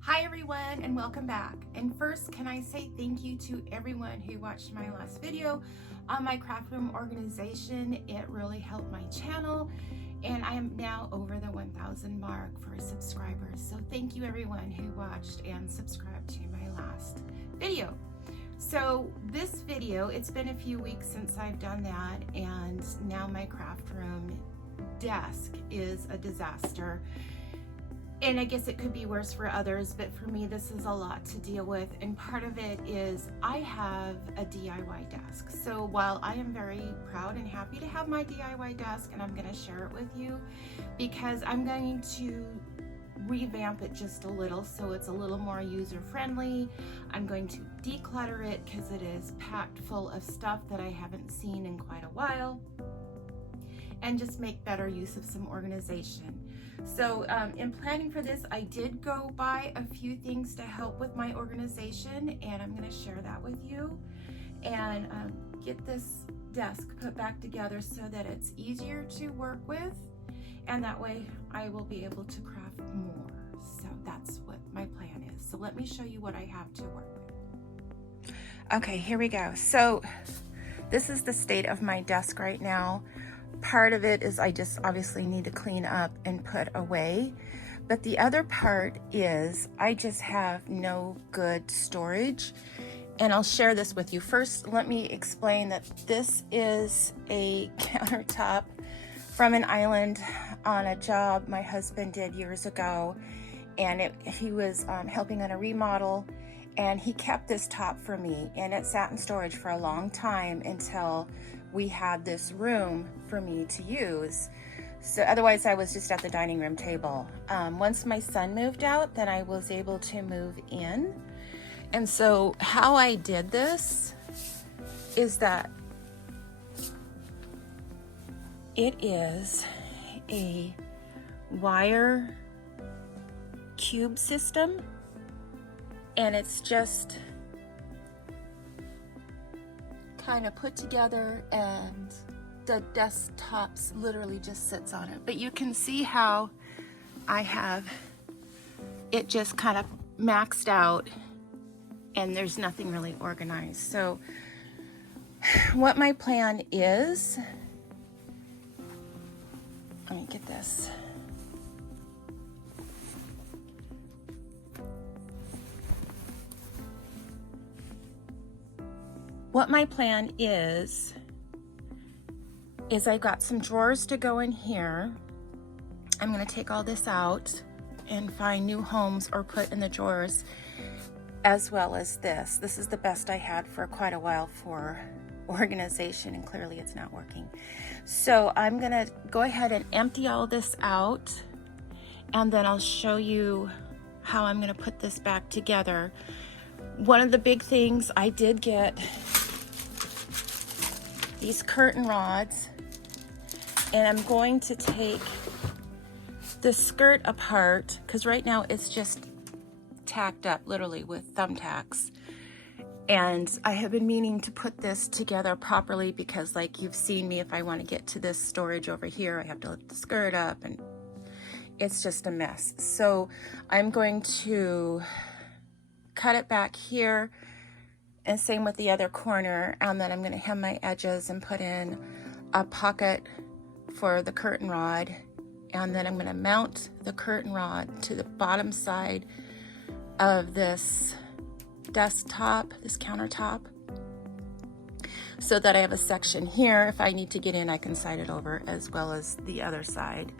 Hi everyone and welcome back. And first, can I say thank you to everyone who watched my last video on my craft room organization. It really helped my channel and I am now over the 1,000 mark for subscribers. So thank you everyone who watched and subscribed to my last video. So this video, it's been a few weeks since I've done that, and now my craft room desk is a disaster. And I guess it could be worse for others, but for me, this is a lot to deal with. And part of it is I have a DIY desk. So while I am very proud and happy to have my DIY desk, and I'm going to share it with you because I'm going to revamp it just a little so it's a little more user friendly. I'm going to declutter it because it is packed full of stuff that I haven't seen in quite a while, and just make better use of some organization. So in planning for this, I did go buy a few things to help with my organization, and I'm going to share that with you and get this desk put back together so that it's easier to work with, and that way I will be able to craft more. So that's what my plan is. So let me show you what I have to work with. Okay, here we go. So this is the state of my desk right now. Part of it is I just obviously need to clean up and put away, but the other part is I just have no good storage, and I'll share this with you. First, let me explain that this is a countertop from an island on a job my husband did years ago, and he was helping on a remodel, and he kept this top for me, and it sat in storage for a long time until we had this room for me to use. So otherwise I was just at the dining room table. Once my son moved out, then I was able to move in. And so how I did this is that it is a wire cube system, and it's just kind of put together, and the desktops literally just sits on it. But you can see how I have it just kind of maxed out, and there's nothing really organized. So what my plan is, let me get this. What my plan is I've got some drawers to go in here. I'm gonna take all this out and find new homes or put in the drawers, as well as this. This is the best I had for quite a while for organization, and clearly it's not working. So I'm gonna go ahead and empty all this out, and then I'll show you how I'm gonna put this back together. One of the big things, I did get these curtain rods, and I'm going to take the skirt apart because right now it's just tacked up literally with thumbtacks, and I have been meaning to put this together properly because, like you've seen me, if I want to get to this storage over here, I have to lift the skirt up and it's just a mess. So I'm going to cut it back here, and same with the other corner, and then I'm going to hem my edges and put in a pocket for the curtain rod, and then I'm going to mount the curtain rod to the bottom side of this desktop, this countertop, so that I have a section here. If I need to get in, I can slide it over, as well as the other side.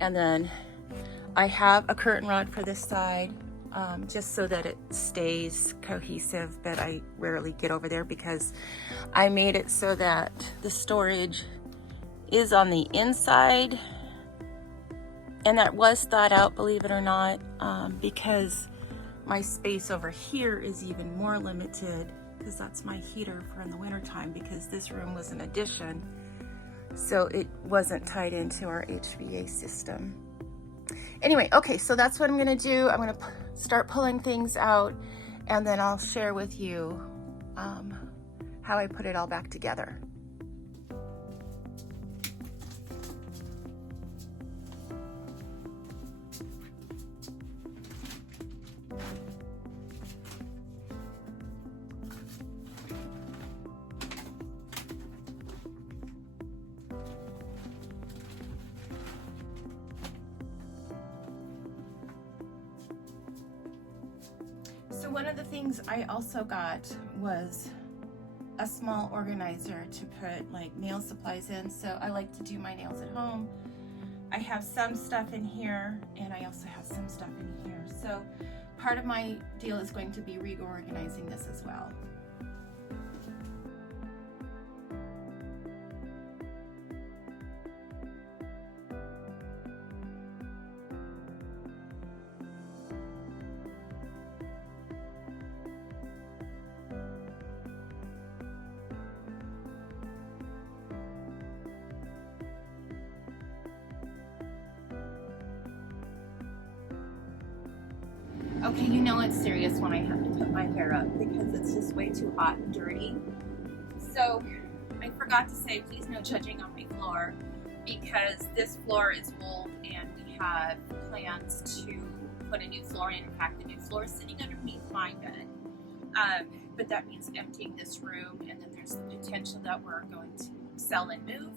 And then I have a curtain rod for this side, just so that it stays cohesive, but I rarely get over there because I made it so that the storage is on the inside, and that was thought out, believe it or not, because my space over here is even more limited, because that's my heater for in the wintertime, because this room was an addition, so it wasn't tied into our HVA system. Anyway, okay, so that's what I'm gonna do. I'm gonna start pulling things out, and then I'll share with you how I put it all back together. So one of the things I also got was a small organizer to put like nail supplies in. So I like to do my nails at home. I have some stuff in here and I also have some stuff in here. So part of my deal is going to be reorganizing this as well. Okay, you know it's serious when I have to put my hair up because it's just way too hot and dirty. So I forgot to say, please no judging on my floor, because this floor is old and we have plans to put a new floor in. In fact, the new floor is sitting underneath my bed. But that means emptying this room, and then there's the potential that we're going to sell and move.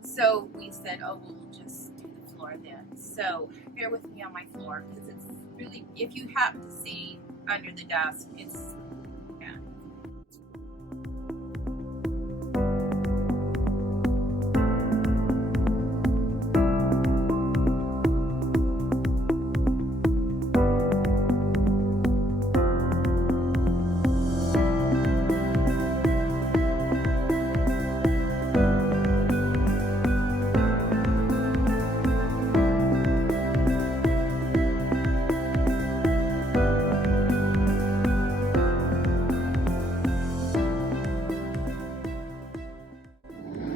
So we said, oh, we'll just do the floor then. So bear with me on my floor, because it's really, if you happen to see under the desk, it's, yeah.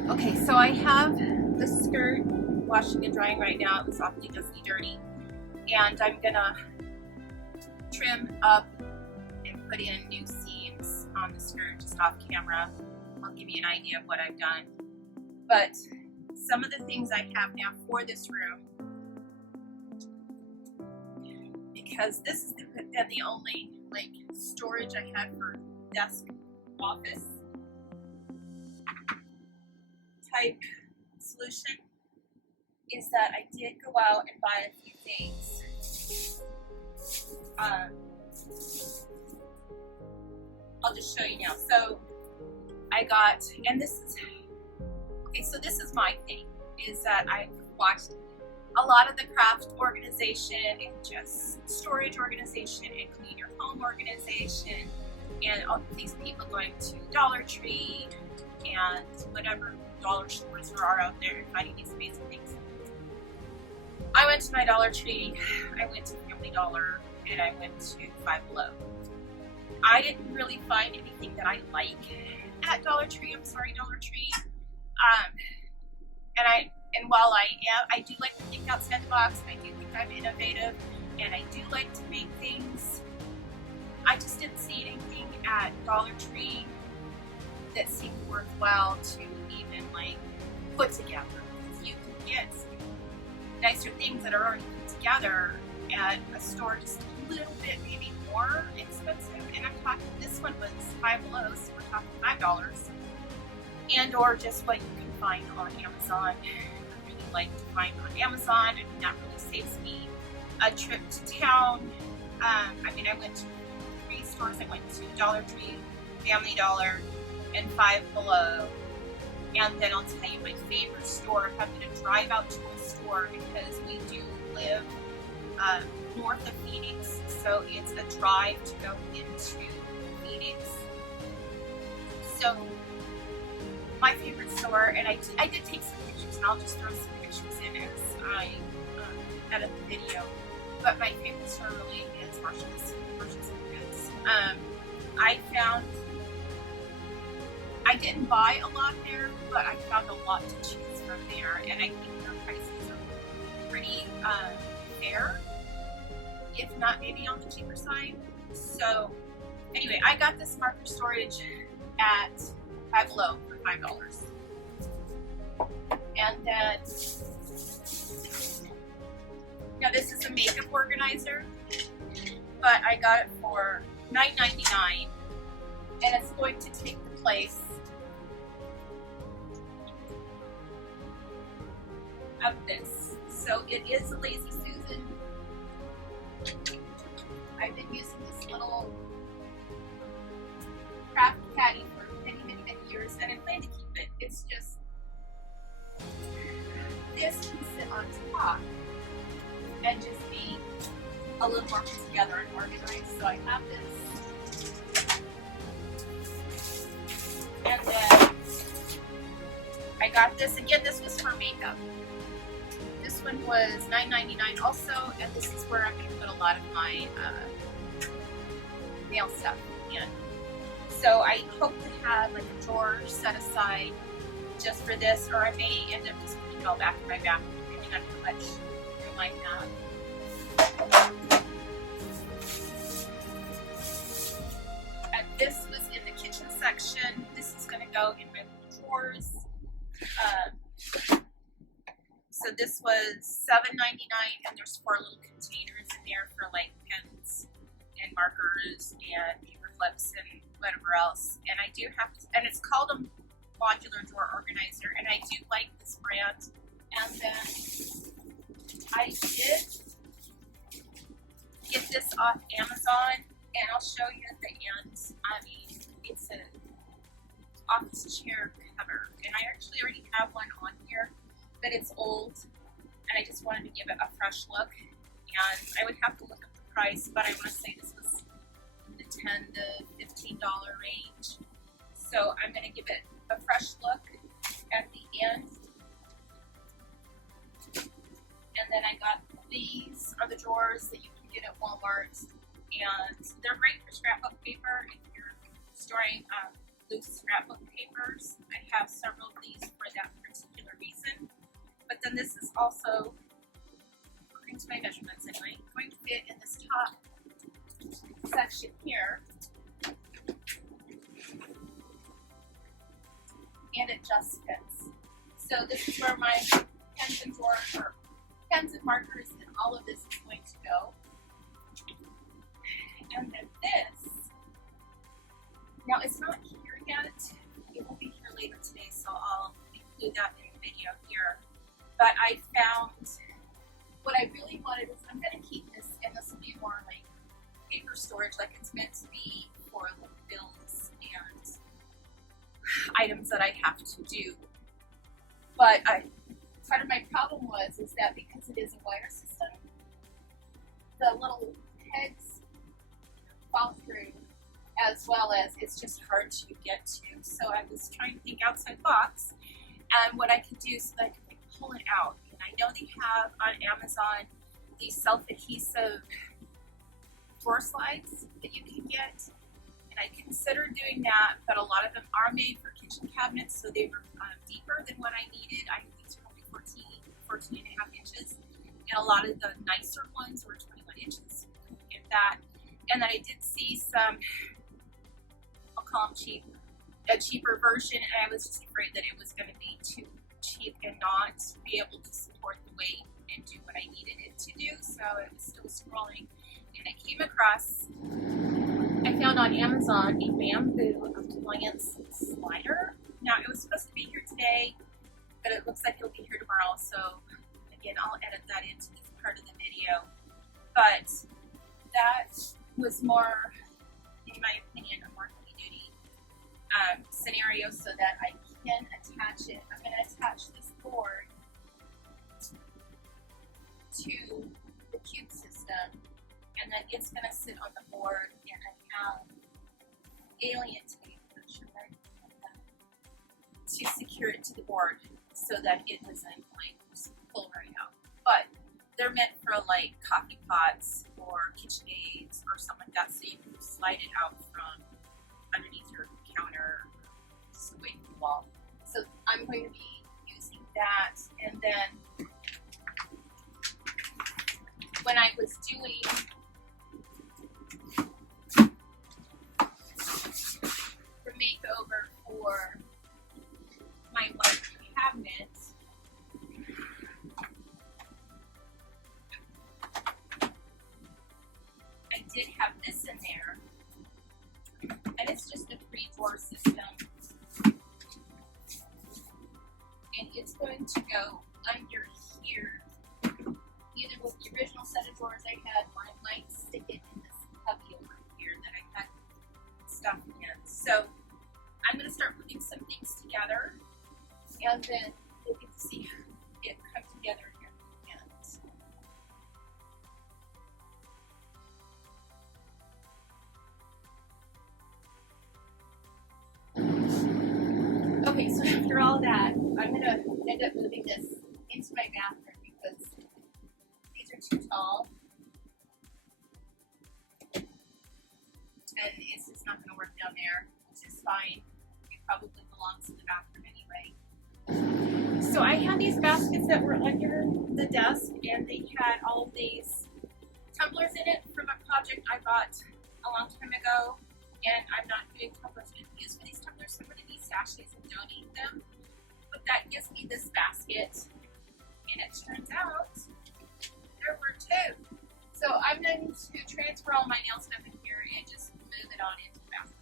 Okay, so I have the skirt washing and drying right now. It was awfully dusty, dirty, and I'm gonna trim up and put in new seams on the skirt just off camera. I'll give you an idea of what I've done. But some of the things I have now for this room, because this is been the only like storage I had for desk office type solution, is that I did go out and buy a few things. I'll just show you now. So I got, and this is, okay, so this is my thing, is that I've watched a lot of the craft organization and just storage organization and clean your home organization, and all these people going to Dollar Tree and whatever dollar stores there are out there and finding these amazing things. I went to my Dollar Tree, I went to Family Dollar, and I went to Five Below. I didn't really find anything that I like at Dollar Tree. I'm sorry, Dollar Tree. And while I do like to think outside the box, and I do think I'm innovative, and I do like to make things, I just didn't see anything at Dollar Tree that seemed worthwhile to even like put together. You can get nicer things that are already put together at a store just a little bit maybe more expensive. And I'm talking, this one was Five Below, so we're talking $5. And or just what you can find on Amazon. I really like to find on Amazon, and that really saves me a trip to town. I mean, I went to 3 stores. I went to Dollar Tree, Family Dollar, and Five Below. And then I'll tell you my favorite store. If I'm going to drive out to a store, because we do live north of Phoenix, so it's a drive to go into Phoenix. So my favorite store, and I did take some pictures, and I'll just throw some pictures in as I edit the video. But my favorite store really is Marshalls Goods. I didn't buy a lot there, but I found a lot to choose from there, and I think their prices are pretty fair, if not maybe on the cheaper side. So anyway, I got this marker storage at Five Below for $5. And then, now this is a makeup organizer, but I got it for $9.99, and it's going to take the place of this. So it is a Lazy Susan. I've been using this little craft caddy for many, many, many years, and I plan to keep it. It's just this can sit on top and just be a little more put together and organized. So I have this, and then I got this again. This was for makeup. This one was $9.99 also, and this is where I'm going to put a lot of my nail stuff in. So I hope to have like a drawer set aside just for this, or I may end up just putting it all back in my bathroom depending on how much room I have. And this was in the kitchen section. This is going to go in my little drawers. So this was $7.99, and there's 4 little containers in there for like pens and markers and paper clips and whatever else. And I do have to, and it's called a modular drawer organizer, and I do like this brand. And then I did get this off Amazon, and I'll show you at the end. I mean, it's an office chair cover, and I actually already have one on here, but it's old, and I just wanted to give it a fresh look. And I would have to look up the price, but I want to say this was in the $10 to $15 range. So I'm going to give it a fresh look at the end. And then I got these are the drawers that you can get at Walmart, and they're great for scrapbook paper if you're storing loose scrapbook papers. I have several of these for that particular reason. But then this is also, according to my measurements anyway, going to fit in this top section here. And it just fits. So this is where my pens and drawers, or pens and markers, and all of this is going to go. And then this, now it's not here yet. It will be here later today, so I'll include that in the video here. But I found what I really wanted is I'm going to keep this, and this will be more like paper storage, like it's meant to be for like bills and items that I have to do. But part of my problem is that because it is a wire system, the little pegs fall through, as well as it's just hard to get to. So I was trying to think outside the box and what I could do so that I could like pull it out. And I know they have on Amazon these self-adhesive drawer slides that you can get. And I considered doing that, but a lot of them are made for kitchen cabinets, so they were deeper than what I needed. I think these were only 14 and a half inches. And a lot of the nicer ones were 21 inches. Couldn't get that. And then I did see some, I'll call them a cheaper version, and I was just afraid that it was going to be too cheap and not be able to support the weight and do what I needed it to do. So I was still scrolling, and I came across, I found on Amazon a bamboo appliance slider. Now it was supposed to be here today, but it looks like it'll be here tomorrow. So again, I'll edit that into this part of the video. But that was more, in my opinion, a more heavy-duty scenario, so that I can attach it. I'm going to attach this board to the cube system, and then it's going to sit on the board, and I have alien tape, not sure where I can put that, to secure it to the board so that it doesn't like pull right out. But they're meant for like coffee pots or KitchenAids or something like that, so you can slide it out from underneath your counter, just away from the wall. So I'm going to be using that. And then when I was doing the makeover for my white cabinet, I did have this in there, and it's just a 3-drawer system, and it's going to go under here, either with the original set of drawers I had, or I might stick it in this cubby over here. then you'll get to see it come together here. Okay, so after all that, I'm gonna end up moving this into my bathroom because these are too tall. And it's just not gonna work down there, which is fine. It probably belongs in the bathroom anyway. So I had these baskets that were under the desk, and they had all of these tumblers in it from a project I bought a long time ago, and I'm not getting tumblers in use for these tumblers, so I'm going to stash these and donate them. But that gives me this basket, and it turns out there were two. So I'm going to transfer all my nail stuff in here and just move it on into the basket.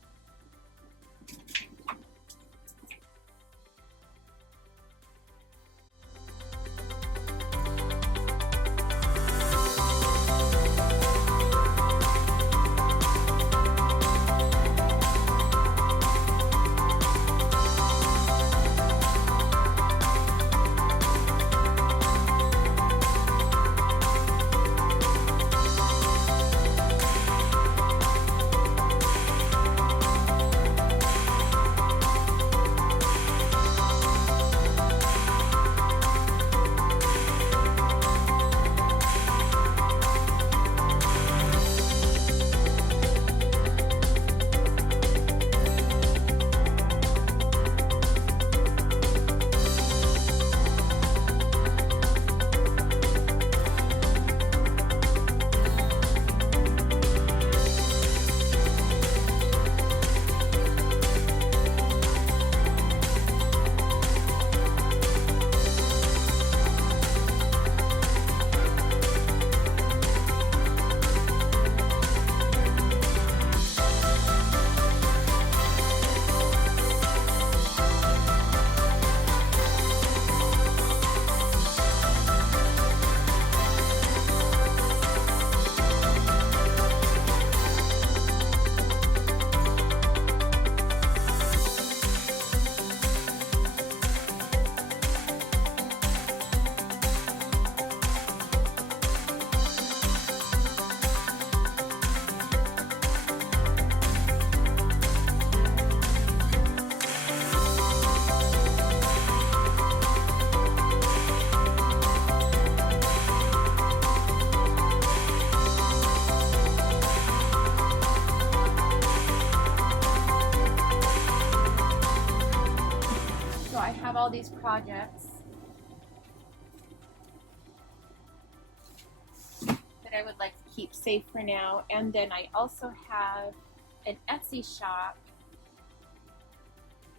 All these projects that I would like to keep safe for now, and then I also have an Etsy shop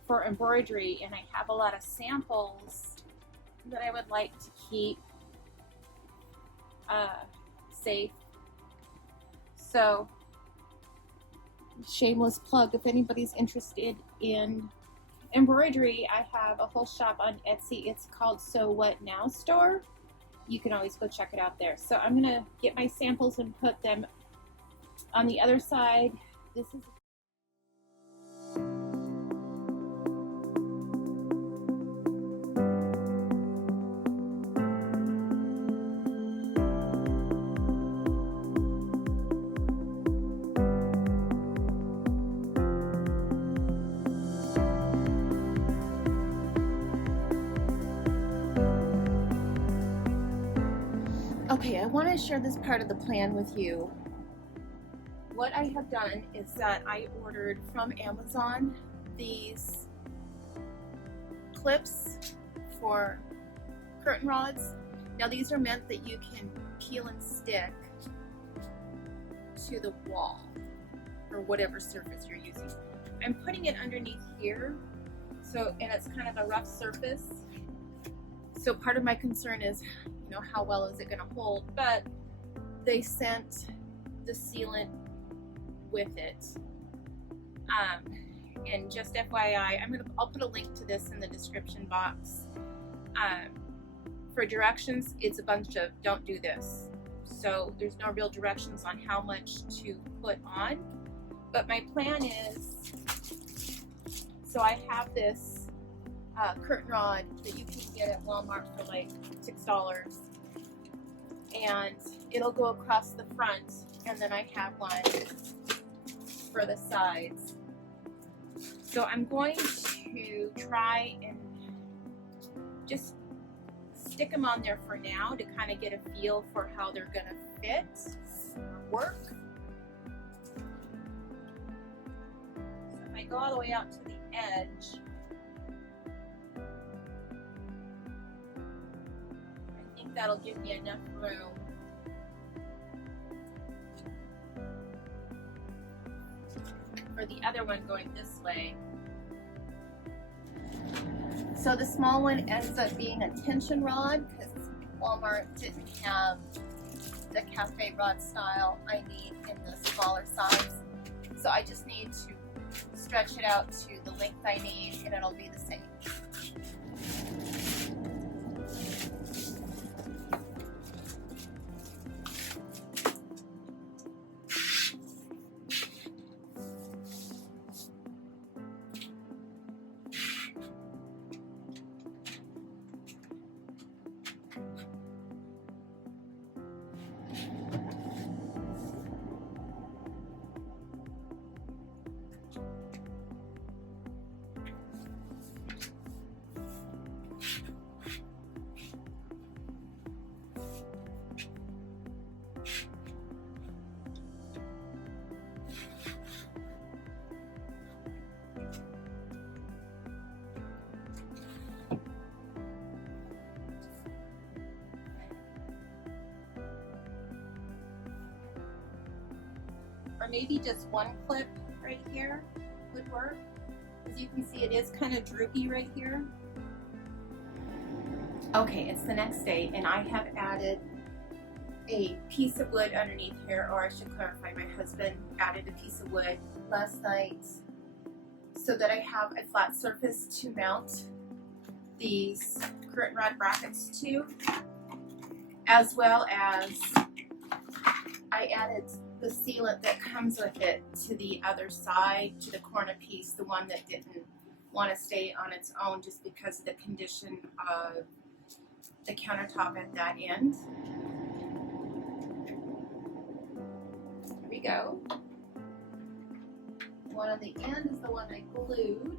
for embroidery, and I have a lot of samples that I would like to keep safe. So, shameless plug, if anybody's interested in embroidery, I have a whole shop on Etsy. It's called So What Now Store. You can always go check it out there. So I'm gonna get my samples and put them on the other side. This is okay, I want to share this part of the plan with you. What I have done is that I ordered from Amazon these clips for curtain rods. Now these are meant that you can peel and stick to the wall or whatever surface you're using. I'm putting it underneath here, so, and it's kind of a rough surface. So part of my concern is, you know, how well is it going to hold? But they sent the sealant with it. And just FYI, I'll put a link to this in the description box. For directions, it's a bunch of don't do this. So there's no real directions on how much to put on. But my plan is, so I have this curtain rod that you can get at Walmart for like $6, and it'll go across the front, and then I have one for the sides. So I'm going to try and just stick them on there for now to kind of get a feel for how they're going to fit or work. So if I go all the way out to the edge, I think that'll give me enough room. For the other one going this way. So the small one ends up being a tension rod because Walmart didn't have the cafe rod style I need in the smaller size. So I just need to stretch it out to the length I need and it'll be the same. Or maybe just one clip right here would work. As you can see, it is kind of droopy right here. Okay, it's the next day and I have added a piece of wood underneath here, or I should clarify, my husband added a piece of wood last night so that I have a flat surface to mount these curtain rod brackets to, as well as I added the sealant that comes with it to the other side, to the corner piece, the one that didn't want to stay on its own just because of the condition of the countertop at that end. Here we go. The one on the end is the one I glued.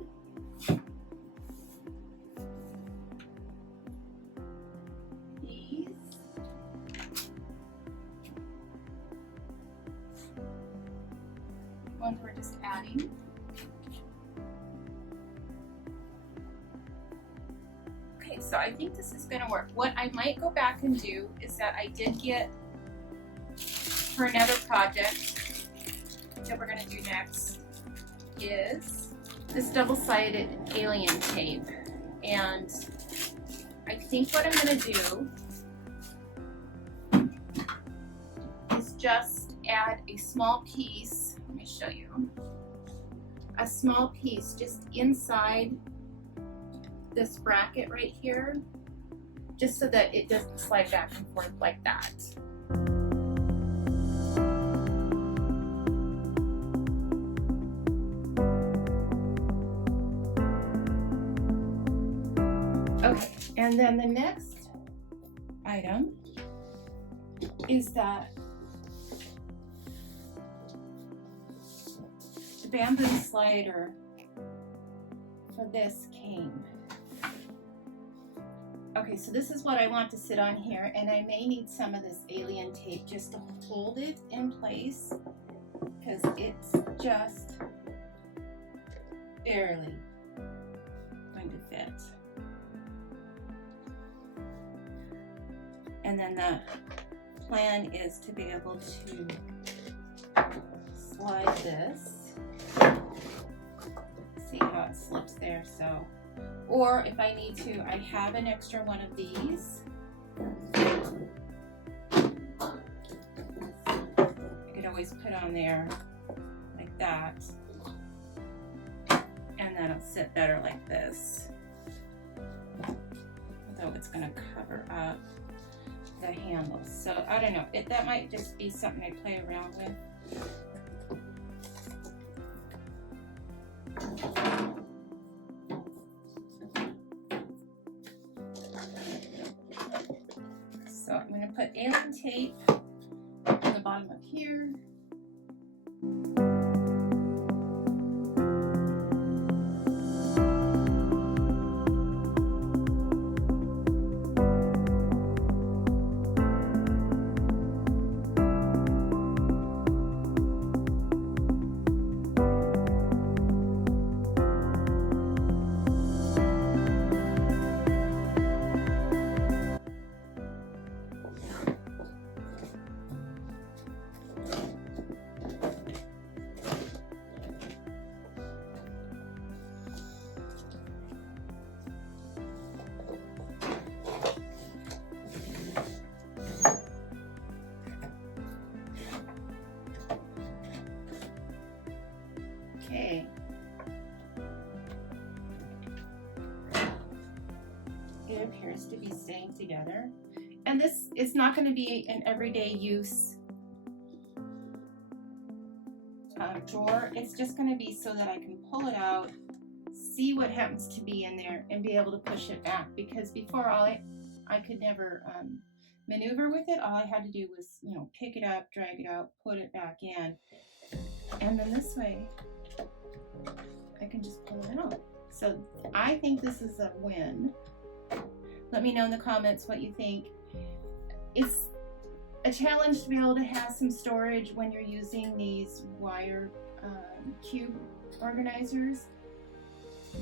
Ones we're just adding. Okay, so I think this is going to work. What I might go back and do is that I did get, for another project that we're going to do next, is this double-sided alien tape. And I think what I'm going to do is just add a small piece. Let me show you. A small piece just inside this bracket right here, just so that it doesn't slide back and forth like that. Okay, and then the next item is that the bamboo slider for this came. Okay, so this is what I want to sit on here, and I may need some of this alien tape just to hold it in place because it's just barely going to fit. And then the plan is to be able to slide this. See how it slips there, so. Or if I need to, I have an extra one of these. I could always put on there like that. And then it'll sit better like this. Although it's gonna cover up the handles. So I don't know, that might just be something I play around with. put alien tape on the bottom of here. Okay. It appears to be staying together. And this is not going to be an everyday use drawer. It's just going to be so that I can pull it out, see what happens to be in there, and be able to push it back. Because before, I could never maneuver with it. All I had to do was, you know, pick it up, drag it out, put it back in. And then this way, I can just pull it out. So I think this is a win. Let me know in the comments what you think. It's a challenge to be able to have some storage when you're using these wire cube organizers,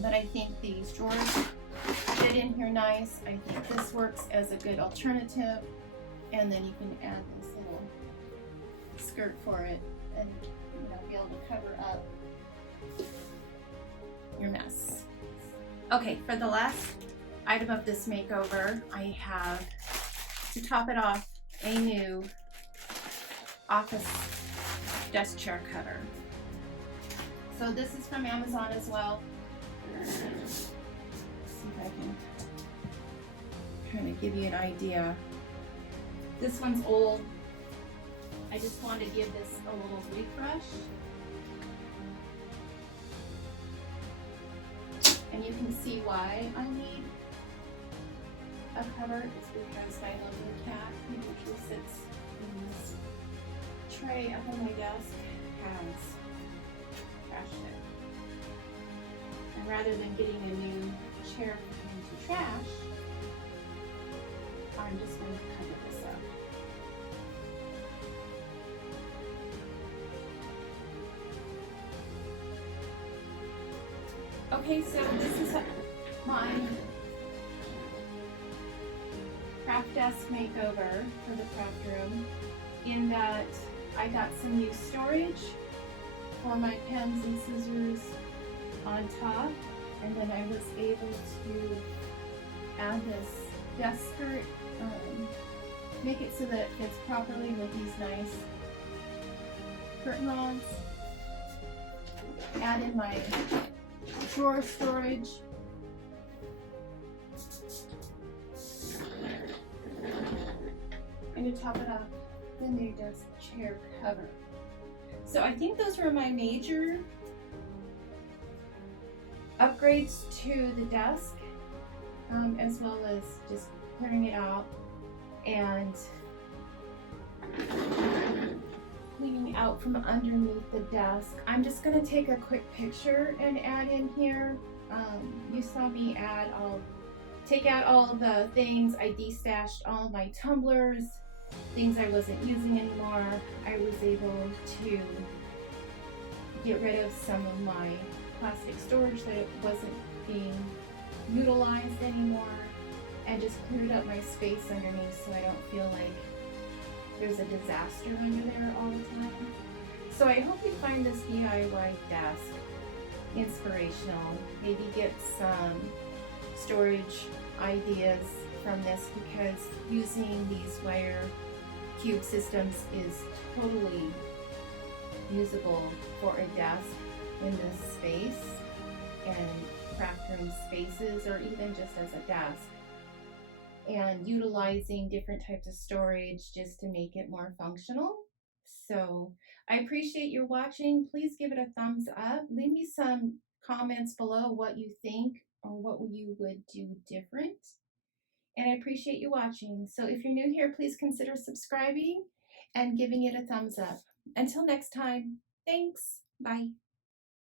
but I think these drawers fit in here nice. I think this works as a good alternative, and then you can add this little skirt for it and, you know, be able to cover up your mess. Okay, for the last item of this makeover, I have, to top it off, a new office desk chair cover. So this is from Amazon as well. Let's see if I can kind of give you an idea. This one's old. I just wanted to give this a little refresh. And you can see why I need a cover. It's because my lovely cat, who usually sits in this tray up on my desk, has trashed it. And rather than getting a new chair into trash, I'm just going to cover this up. Okay, so this is my craft desk makeover for the craft room, in that I got some new storage for my pens and scissors on top, and then I was able to add this desk skirt, make it so that it fits properly with these nice curtain rods. Add in my drawer storage. And to top it off, the new desk chair cover. So I think those were my major upgrades to the desk, as well as just clearing it out and cleaning out from underneath the desk. I'm just going to take a quick picture and add in here. You saw me take out all of the things. I destashed all of my tumblers, things I wasn't using anymore. I was able to get rid of some of my plastic storage that wasn't being utilized anymore, and just cleared up my space underneath so I don't feel like there's a disaster under there all the time. So I hope you find this DIY desk inspirational. Maybe get some storage ideas from this, because using these wire cube systems is totally usable for a desk in this space and craft room spaces, or even just as a desk, and utilizing different types of storage just to make it more functional. So I appreciate your watching. Please give it a thumbs up. Leave me some comments below what you think or what you would do different. and I appreciate you watching. So if you're new here, please consider subscribing and giving it a thumbs up. Until next time, thanks. Bye.